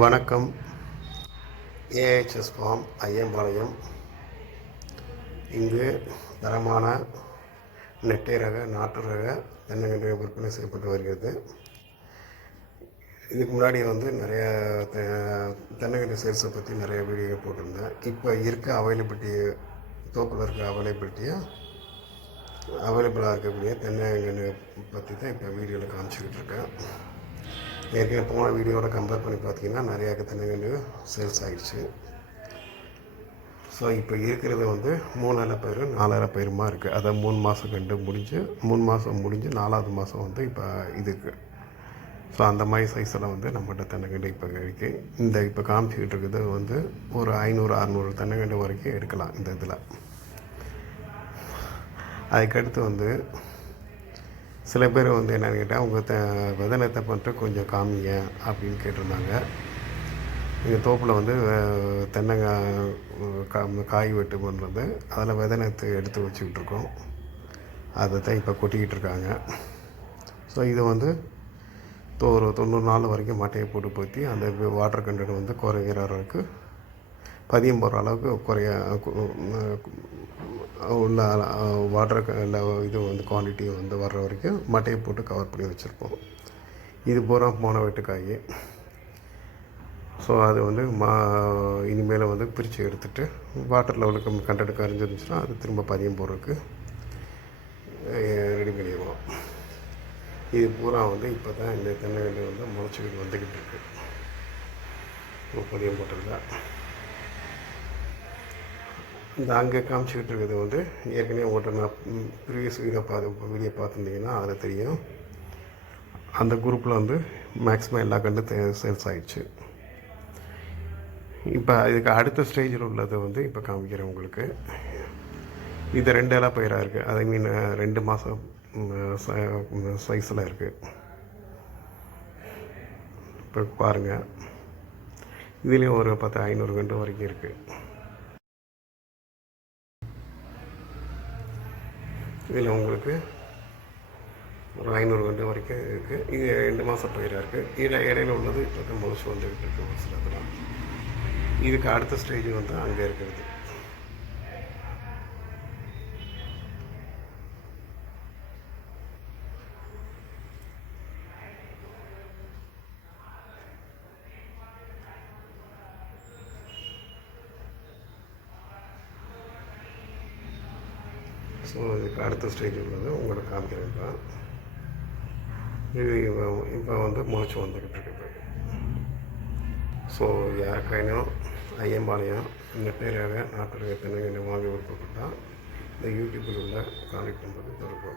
வணக்கம். AHS farm Aiyampalayam. இங்கு தரமான நெட்டை ரக நாட்டு ரக தென்னங்கன்று விற்பனை செய்யப்பட்டு வருகிறது. இதுக்கு முன்னாடி நிறைய தென்னங்கன்று சேல்ஸை பற்றி நிறைய வீடியோ போட்டிருந்தேன். இப்போ இருக்க தோப்பில் இருக்க அவைலபிளாக இருக்கக்கூடிய தென்னங்கன்று பற்றி தான் இப்போ வீடியோவில் காமிச்சிக்கிட்டு இருக்கேன். ஏற்கனவே போன வீடியோவோட கம்பேர் பண்ணி பார்த்தீங்கன்னா நிறையா தென்னங்கன்று சேல்ஸ் ஆகிடுச்சு. ஸோ இப்போ இருக்கிறது 3 இலை பயிர் 4 இலை பயிருமா இருக்குது. அதை 3 மாதம் கண்டு முடிஞ்சு 3 மாதம் முடிஞ்சு 4வது மாதம் இப்போ இதுக்கு. ஸோ அந்த மாதிரி சைஸில் நம்மகிட்ட தென்னங்கன்று இப்போ இருக்குது. இப்போ காமிச்சிக்கிட்டு இருக்கிறது ஒரு 500-600 தென்னங்கன்று வரைக்கும் எடுக்கலாம் இந்த இதில். அதுக்கடுத்து சில பேர் என்னென்னு கேட்டால் உங்கள் விதனத்தை பண்ணிட்டு கொஞ்சம் காமிங்க அப்படின்னு கேட்டிருந்தாங்க. எங்கள் தோப்பில் தென்னங்காய் காய் வெட்டு பண்ணுறது, அதில் விதனத்தை எடுத்து வச்சுக்கிட்டு இருக்கோம். அதை தான் இப்போ கொட்டிக்கிட்டு இருக்காங்க. ஸோ இது ஒரு 90 நாள் வரைக்கும் மட்டையை போட்டு பற்றி அந்த வாட்டர் கண்டென்ட் குறைகிற அளவுக்கு பதியம் போகிற அளவுக்கு உள்ள வாட்டர் இது குவான்டிட்டி வர்ற வரைக்கும் மட்டையை போட்டு கவர் பண்ணி வச்சுருப்போம். இது பூரா போன வெட்டுக்காய். ஸோ அது இனிமேல் பிரித்து எடுத்துகிட்டு வாட்டர் லெவலுக்கு கண்டென்ட் கரைஞ்சிருந்துச்சுன்னா அது திரும்ப பதியம் போடுறதுக்கு ரெடி பண்ணிடுவோம். இது பூரா இப்போ தான் இந்த தென்னங்கன்று முளைச்சிக்கிட்டு வந்துக்கிட்டு இருக்குது. பதியம் போட்டிருக்கா. இந்த அங்கே காமிச்சிக்கிட்டு இருக்கிறது ஏற்கனவே உங்கள்கிட்ட நான் ப்ரீவியஸ் வீடியோ பார்த்துருந்தீங்கன்னா அதில் தெரியும். அந்த குரூப்பில் மேக்ஸிமம் எல்லா கண்டு சேல்ஸ் ஆகிடுச்சு. இப்போ இதுக்கு அடுத்த ஸ்டேஜில் உள்ளது இப்போ காமிக்கிறேன் உங்களுக்கு. இது 2 இலை பயிராக இருக்குது. ஐ மீன் 2 மாதம் சைஸில் இருக்குது. இப்போ பாருங்கள், இதுலேயும் ஒரு 500 கண்டு வரைக்கும் இருக்குது. இதில் உங்களுக்கு ஒரு 500 கண்டு வரைக்கும் இருக்குது. இது 2 மாதம் பயிராக இருக்குது. இதில் இடையில உள்ளது இப்போ முளைச்சி வந்துக்கிட்டு இருக்குது ஒரு சில இதெல்லாம். இதுக்கு அடுத்த ஸ்டேஜ் அங்கே இருக்கிறது. ஸோ இதுக்கு அடுத்த ஸ்டேஜ் உள்ளது உங்களுக்கு காமிக்கிறேன்ப்பா. இது இப்போ முளைச்சி வந்துக்கிட்டு இருக்கு. ஸோ யாருக்காயினும் ஐயம்பாளையம் நெட்டை ரக நாட்டு ரக தென்னங்கன்று வாங்கி விருப்பப்பட்டால் இந்த யூடியூப்பில் உள்ள கான்டாக்ட் நம்பருக்கு தொடர்பு.